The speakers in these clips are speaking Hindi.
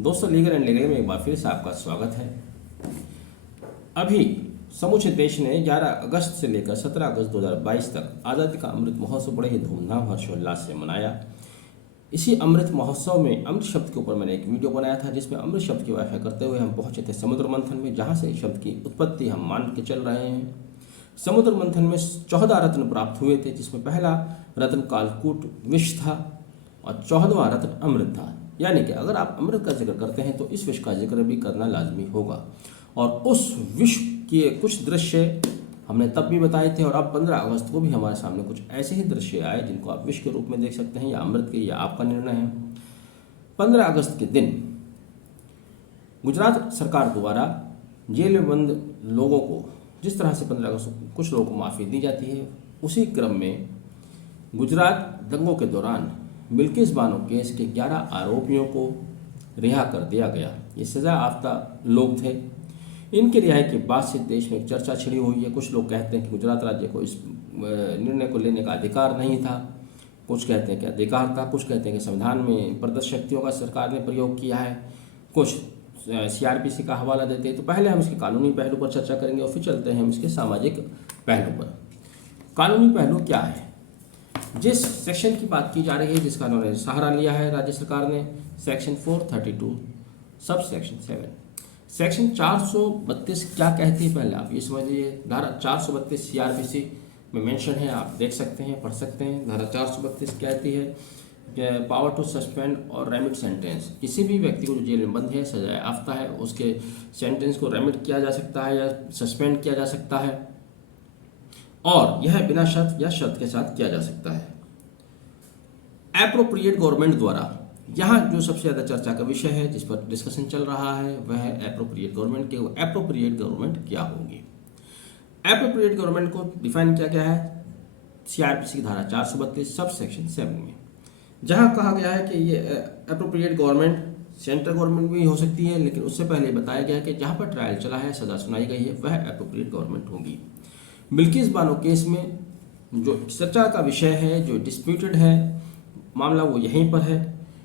दोस्तों, लीगल एंड लीगल में एक बार फिर से आपका स्वागत है। अभी समूचे देश ने 11 अगस्त से लेकर 17 अगस्त 2022 तक आज़ादी का अमृत महोत्सव बड़े ही धूमधाम हर्षोल्लास से मनाया। इसी अमृत महोत्सव में अमृत शब्द के ऊपर मैंने एक वीडियो बनाया था, जिसमें अमृत शब्द की व्याख्या करते हुए हम पहुंचे थे समुद्र मंथन में, जहां से शब्द की उत्पत्ति हम मान के चल रहे हैं। समुद्र मंथन में 14 रत्न प्राप्त हुए थे, जिसमें पहला रत्न कालकूट विष था और 14वां रत्न अमृत था। यानी कि अगर आप अमृत का जिक्र करते हैं तो इस विष का जिक्र भी करना लाजमी होगा। और उस विष के कुछ दृश्य हमने तब भी बताए थे, और अब 15 अगस्त को भी हमारे सामने कुछ ऐसे ही दृश्य आए जिनको आप विष के रूप में देख सकते हैं या अमृत के, या आपका निर्णय है। 15 अगस्त के दिन गुजरात सरकार द्वारा जेल में बंद लोगों को जिस तरह से 15 अगस्त को कुछ लोगों को माफ़ी दी जाती है, उसी क्रम में गुजरात दंगों के दौरान बिल्किस बानो केस के 11 आरोपियों को रिहा कर दिया गया। ये सजा याफ्ता लोग थे। इनके रिहाई के बाद से देश में एक चर्चा छिड़ी हुई है। कुछ लोग कहते हैं कि गुजरात राज्य को इस निर्णय को लेने का अधिकार नहीं था, कुछ कहते हैं कि अधिकार था, कुछ कहते हैं कि संविधान में प्रदत्त शक्तियों का सरकार ने प्रयोग किया है, कुछ CRPC का हवाला देते हैं। तो पहले हम इसके कानूनी पहलू पर चर्चा करेंगे और फिर चलते हैं हम इसके सामाजिक पहलू पर। कानूनी पहलू क्या है? जिस सेक्शन की बात की जा रही है, जिसका उन्होंने सहारा लिया है राज्य सरकार ने, सेक्शन 432 सब सेक्शन 7। सेक्शन 432 क्या कहती है, पहले आप ये समझिए। धारा 432 CRPC में मेंशन है, आप देख सकते हैं, पढ़ सकते हैं। धारा 432 कहती है कि पावर टू सस्पेंड और रेमिट सेंटेंस। किसी भी व्यक्ति को जो जेल में बंद है, सजा याफ्ता है, उसके सेंटेंस को रेमिट किया जा सकता है या सस्पेंड किया जा सकता है, और यह बिना शर्त या शर्त के साथ किया जा सकता है। एप्रोप्रिएट गवर्नमेंट द्वारा, यहाँ जो सबसे ज़्यादा चर्चा का विषय है, जिस पर डिस्कशन चल रहा है, वह है एप्रोप्रिएट गवर्नमेंट के। एप्रोप्रिएट गवर्नमेंट क्या होगी? एप्रोप्रिएट गवर्नमेंट को डिफाइन किया गया है CRPC की धारा 432 सब सेक्शन 7 में, जहाँ कहा गया है कि ये एप्रोप्रिएट गवर्नमेंट सेंट्रल गवर्नमेंट भी हो सकती है, लेकिन उससे पहले बताया गया है कि जहाँ पर ट्रायल चला है, सजा सुनाई गई है, वह एप्रोप्रिएट गवर्नमेंट होगी। बिल्किस बानो केस में जो चर्चा का विषय है, जो डिस्प्यूटेड है मामला, वो यहीं पर है,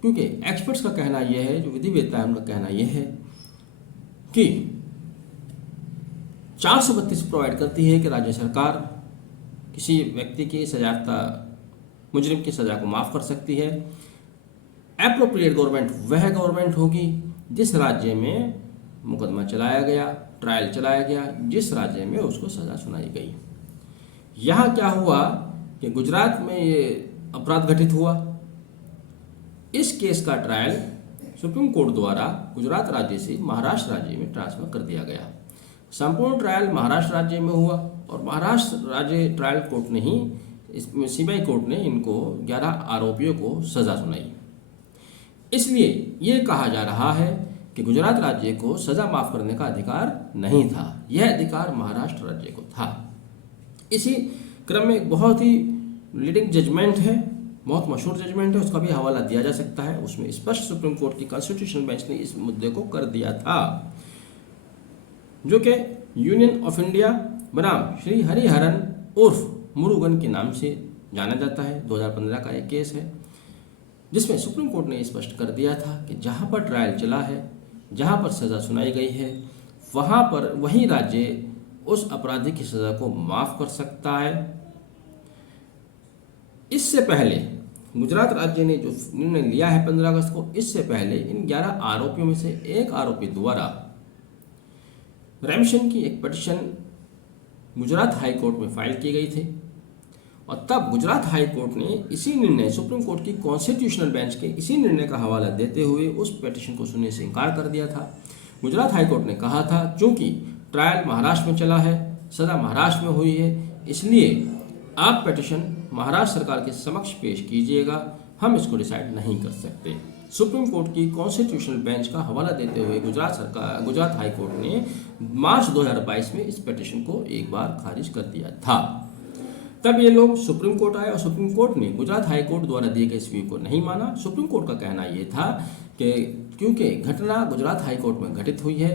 क्योंकि एक्सपर्ट्स का कहना यह है, जो विधिवेत्ता है उनका कहना यह है कि 432 प्रोवाइड करती है कि राज्य सरकार किसी व्यक्ति की सजायाफ्ता मुजरिम की सजा को माफ़ कर सकती है। एप्रोप्रिएट गवर्नमेंट वह गवर्नमेंट होगी जिस राज्य में मुकदमा चलाया गया, ट्रायल चलाया गया, जिस राज्य में उसको सजा सुनाई गई। यहाँ क्या हुआ कि गुजरात में ये अपराध घटित हुआ। इस केस का ट्रायल सुप्रीम कोर्ट द्वारा गुजरात राज्य से महाराष्ट्र राज्य में ट्रांसफर कर दिया गया। संपूर्ण ट्रायल महाराष्ट्र राज्य में हुआ और महाराष्ट्र राज्य ट्रायल कोर्ट ने ही, इसमें CBI कोर्ट ने इनको 11 आरोपियों को सजा सुनाई। इसलिए ये कहा जा रहा है कि गुजरात राज्य को सजा माफ करने का अधिकार नहीं था, यह अधिकार महाराष्ट्र राज्य को था। इसी क्रम में एक बहुत ही लीडिंग जजमेंट है, बहुत मशहूर जजमेंट है, उसका भी हवाला दिया जा सकता है। उसमें स्पष्ट सुप्रीम कोर्ट की कॉन्स्टिट्यूशनल बेंच ने इस मुद्दे को कर दिया था, जो कि यूनियन ऑफ इंडिया बनाम श्री हरिहरन उर्फ मुरुगन के नाम से जाना जाता है। 2015 का एक केस है, जिसमें सुप्रीम कोर्ट ने स्पष्ट कर दिया था कि जहां पर ट्रायल चला है, जहां पर सजा सुनाई गई है, वहां पर वही राज्य उस अपराधी की सजा को माफ कर सकता है। इससे पहले गुजरात राज्य ने जो निर्णय लिया है 15 अगस्त को, इससे पहले इन 11 आरोपियों में से एक आरोपी द्वारा रेमिशन की एक पिटीशन गुजरात हाई कोर्ट में फाइल की गई थी, और तब गुजरात हाई कोर्ट ने इसी निर्णय, सुप्रीम कोर्ट की कॉन्स्टिट्यूशनल बेंच के इसी निर्णय का हवाला देते हुए उस पिटीशन को सुनने से इनकार कर दिया था। गुजरात हाई कोर्ट ने कहा था, चूंकि ट्रायल महाराष्ट्र में चला है, सजा महाराष्ट्र में हुई है, इसलिए आप पिटीशन महाराष्ट्र सरकार के समक्ष पेश कीजिएगा, हम इसको डिसाइड नहीं कर सकते। सुप्रीम कोर्ट की कॉन्स्टिट्यूशनल बेंच का हवाला देते हुए गुजरात हाई कोर्ट ने मार्च 2022 में इस पिटीशन को एक बार खारिज कर दिया था। तब ये लोग सुप्रीम कोर्ट आए और सुप्रीम कोर्ट ने गुजरात हाई कोर्ट द्वारा दिए गए इस व्यू को नहीं माना। सुप्रीम कोर्ट का कहना ये था कि क्योंकि घटना गुजरात हाई कोर्ट में घटित हुई है,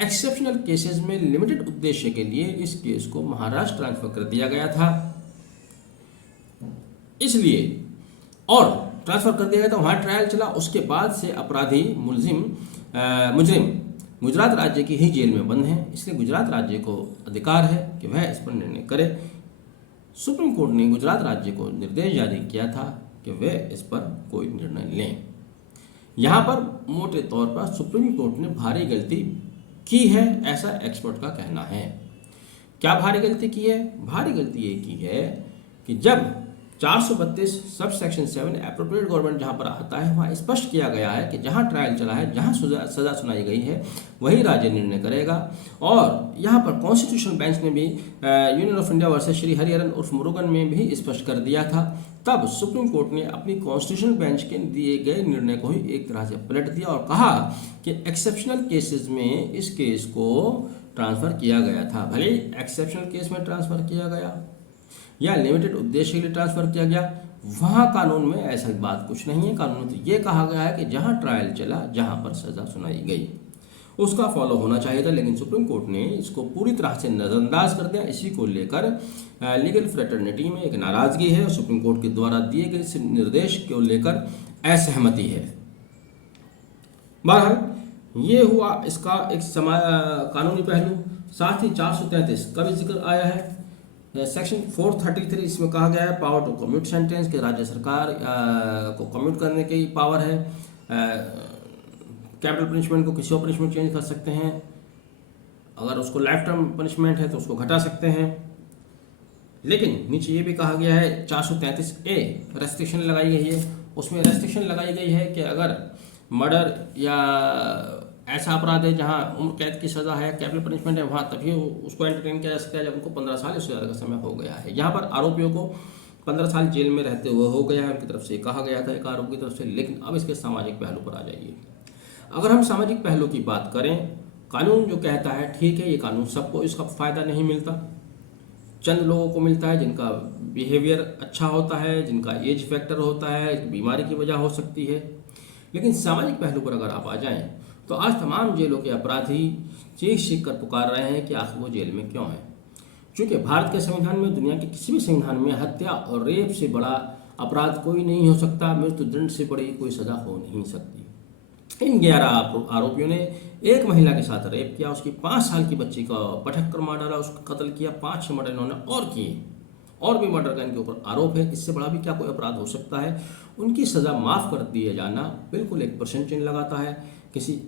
एक्सेप्शनल केसेस में लिमिटेड उद्देश्य के लिए इस केस को महाराष्ट्र ट्रांसफर कर दिया गया था, इसलिए और ट्रांसफ़र कर दिया गया था, वहाँ ट्रायल चला, उसके बाद से अपराधी मुजरिम गुजरात राज्य की ही जेल में बंद हैं। इसलिए गुजरात राज्य को अधिकार है कि वह इस पर निर्णय करे। सुप्रीम कोर्ट ने गुजरात राज्य को निर्देश जारी किया था कि वे इस पर कोई निर्णय लें। यहाँ पर मोटे तौर पर सुप्रीम कोर्ट ने भारी गलती की है, ऐसा एक्सपर्ट का कहना है। क्या भारी गलती की है? भारी गलती ये की है कि जब 432 सब सेक्शन 7 एप्रोप्रिएट गवर्नमेंट जहाँ पर आता है, वहाँ स्पष्ट किया गया है कि जहाँ ट्रायल चला है, जहाँ सजा सुनाई गई है, वही राज्य निर्णय करेगा। और यहाँ पर कॉन्स्टिट्यूशनल बेंच ने भी union of India versus Shri Hariharan उर्फ मुरुगन में भी स्पष्ट कर दिया था। तब सुप्रीम कोर्ट ने अपनी कॉन्स्टिट्यूशनल बेंच के दिए गए निर्णय को ही एक तरह से पलट दिया और कहा कि एक्सेप्शनल केसेस में इस केस को ट्रांसफ़र किया गया था। भले ही एक्सेप्शनल केस में ट्रांसफ़र किया गया या लिमिटेड उद्देश्य के लिए ट्रांसफ़र किया गया, वहाँ कानून में ऐसा बात कुछ नहीं है। कानून में तो ये कहा गया है कि जहाँ ट्रायल चला, जहाँ पर सज़ा सुनाई गई, उसका फॉलो होना चाहिए था। लेकिन सुप्रीम कोर्ट ने इसको पूरी तरह से नज़रअंदाज कर दिया। इसी को लेकर लीगल फ्रेटर्निटी में एक नाराज़गी है और सुप्रीम कोर्ट के द्वारा दिए गए निर्देश को लेकर असहमति है। बहरहाल ये हुआ इसका एक कानूनी पहलू। साथ ही 433 का भी जिक्र आया है। सेक्शन 433 इसमें कहा गया है पावर टू कम्यूट सेंटेंस, कि राज्य सरकार को कम्यूट करने की पावर है। कैपिटल पनिशमेंट को किसी और पनिशमेंट चेंज कर सकते हैं। अगर उसको लाइफ टर्म पनिशमेंट है तो उसको घटा सकते हैं। लेकिन नीचे ये भी कहा गया है 433A रेस्ट्रिक्शन लगाई गई है। उसमें रेस्ट्रिक्शन लगाई गई है कि अगर मर्डर या ऐसा अपराध है जहां उम्र कैद की सज़ा है, कैपिटल पनिशमेंट है, वहां तभी उसको एंटरटेन किया जा सकता है जब उनको 15 साल इससे ज़्यादा का समय हो गया है। यहाँ पर आरोपियों को 15 साल जेल में रहते हुए हो गया है, उनकी तरफ से कहा गया था एक आरोप की तरफ से। लेकिन अब इसके सामाजिक पहलू पर आ जाइए। अगर हम सामाजिक पहलू की बात करें, कानून जो कहता है ठीक है, ये कानून सबको इसका फ़ायदा नहीं मिलता, चंद लोगों को मिलता है जिनका बिहेवियर अच्छा होता है, जिनका एज फैक्टर होता है, बीमारी की वजह हो सकती है। लेकिन सामाजिक पहलू पर अगर आप आ जाएं तो आज तमाम जेलों के अपराधी चीख कर पुकार रहे हैं कि आखिर वो जेल में क्यों हैं। क्योंकि भारत के संविधान में, दुनिया के किसी भी संविधान में हत्या और रेप से बड़ा अपराध कोई नहीं हो सकता, मृत्युदंड से बड़ी कोई सज़ा हो नहीं सकती। इन 11 आरोपियों ने एक महिला के साथ रेप किया, उसकी 5 साल की बच्ची का पटक कर मार डाला, उसका कत्ल किया, 5-6 मर्डर इन्होंने और किए, और भी मर्डर का इनके ऊपर आरोप है। इससे बड़ा भी क्या कोई अपराध हो सकता है? उनकी सज़ा माफ़ कर दिया जाना बिल्कुल एक प्रश्न चिन्ह लगाता है किसी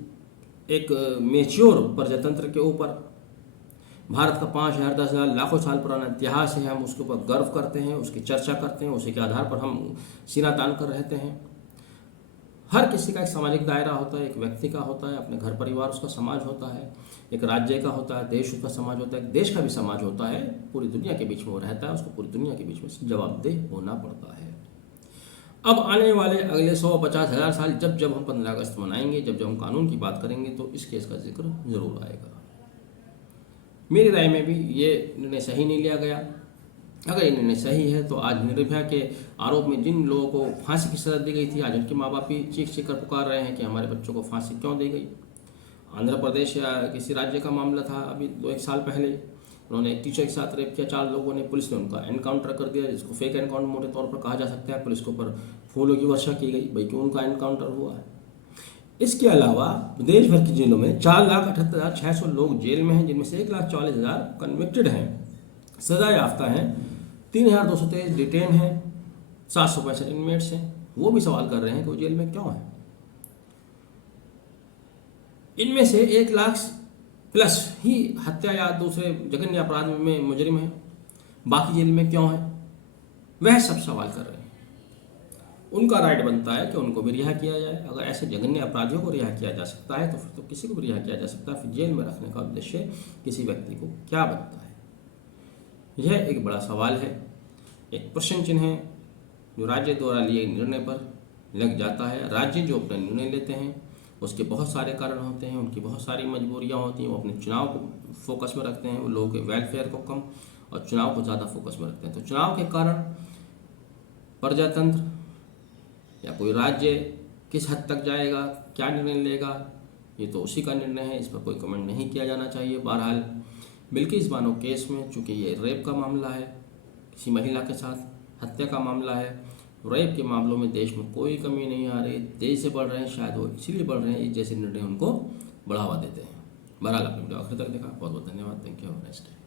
एक मेच्योर प्रजातंत्र के ऊपर। भारत का 5,000, 10,000, लाखों साल पुराना इतिहास है, हम उसके ऊपर गर्व करते हैं, उसकी चर्चा करते हैं, उसी के आधार पर हम सीना तान कर रहते हैं। हर किसी का एक सामाजिक दायरा होता है, एक व्यक्ति का होता है, अपने घर परिवार उसका समाज होता है, एक राज्य का होता है, देश उसका समाज होता है, एक देश का भी समाज होता है, पूरी दुनिया के बीच में वो रहता है, उसको पूरी दुनिया के बीच में जवाबदेह होना पड़ता है। अब आने वाले अगले 150,000 साल जब जब हम 15 अगस्त मनाएंगे, जब जब हम कानून की बात करेंगे, तो इस केस का जिक्र जरूर आएगा। मेरी राय में भी ये निर्णय सही नहीं लिया गया। अगर ये निर्णय सही है तो आज निर्भया के आरोप में जिन लोगों को फांसी की सजा दी गई थी, आज उनके माँ बाप भी चीख कर पुकार रहे हैं कि हमारे बच्चों को फांसी क्यों दी गई। आंध्र प्रदेश या किसी राज्य का मामला था, अभी 2-1 साल पहले उन्होंने एक टीचर के साथ रेप किया, 4 लोगों ने, पुलिस ने उनका एनकाउंटर कर दिया, जिसको फेक एनकाउंटर मोटे तौर पर कहा जा सकता है। पुलिस के ऊपर फूलों की वर्षा की गई, भाई क्यों उनका एनकाउंटर हुआ है। इसके अलावा देश भर की जेलों में 4,78,600 लोग जेल में हैं, जिनमें से 1,44,000 कन्विक्टेड हैं, सजा याफ्ता हैं, 3,223 डिटेन हैं, 765 इनमेट्स हैं। वो भी सवाल कर रहे हैं कि वो जेल में क्यों हैं। इनमें से 1 लाख प्लस ही हत्या या दूसरे जघन्य अपराध में मुजरिम हैं, बाकी जेल में क्यों हैं, वह सब सवाल कर रहे हैं। उनका राइट बनता है कि उनको भी रिहा किया जाए। अगर ऐसे जघन्य अपराधियों को रिहा किया जा सकता है तो फिर तो किसी को भी रिहा किया जा सकता है। फिर जेल में रखने का उद्देश्य किसी व्यक्ति को क्या बनता है, यह एक बड़ा सवाल है, एक प्रश्न चिन्ह है जो राज्य द्वारा लिए निर्णय पर लग जाता है। राज्य जो अपने निर्णय लेते हैं उसके बहुत सारे कारण होते हैं, उनकी बहुत सारी मजबूरियां होती हैं। वो अपने चुनाव को फोकस में रखते हैं, वो लोगों के वेलफेयर को कम और चुनाव को ज़्यादा फोकस में रखते हैं। तो चुनाव के कारण प्रजातंत्र या कोई राज्य किस हद तक जाएगा, क्या निर्णय लेगा, ये तो उसी का निर्णय है, इस पर कोई कमेंट नहीं किया जाना चाहिए। बहरहाल बिल्किस बानो केस में चूँकि ये रेप का मामला है, किसी महिला के साथ हत्या का मामला है, रेप के मामलों में देश में कोई कमी नहीं आ रही, तेजी से बढ़ रहे हैं। शायद वो इसीलिए बढ़ रहे हैं जैसे निर्णय उनको बढ़ावा देते हैं। बहरहाल आपने वीडियो आखिर तक देखा, बहुत बहुत धन्यवाद। Thank you, have a nice day.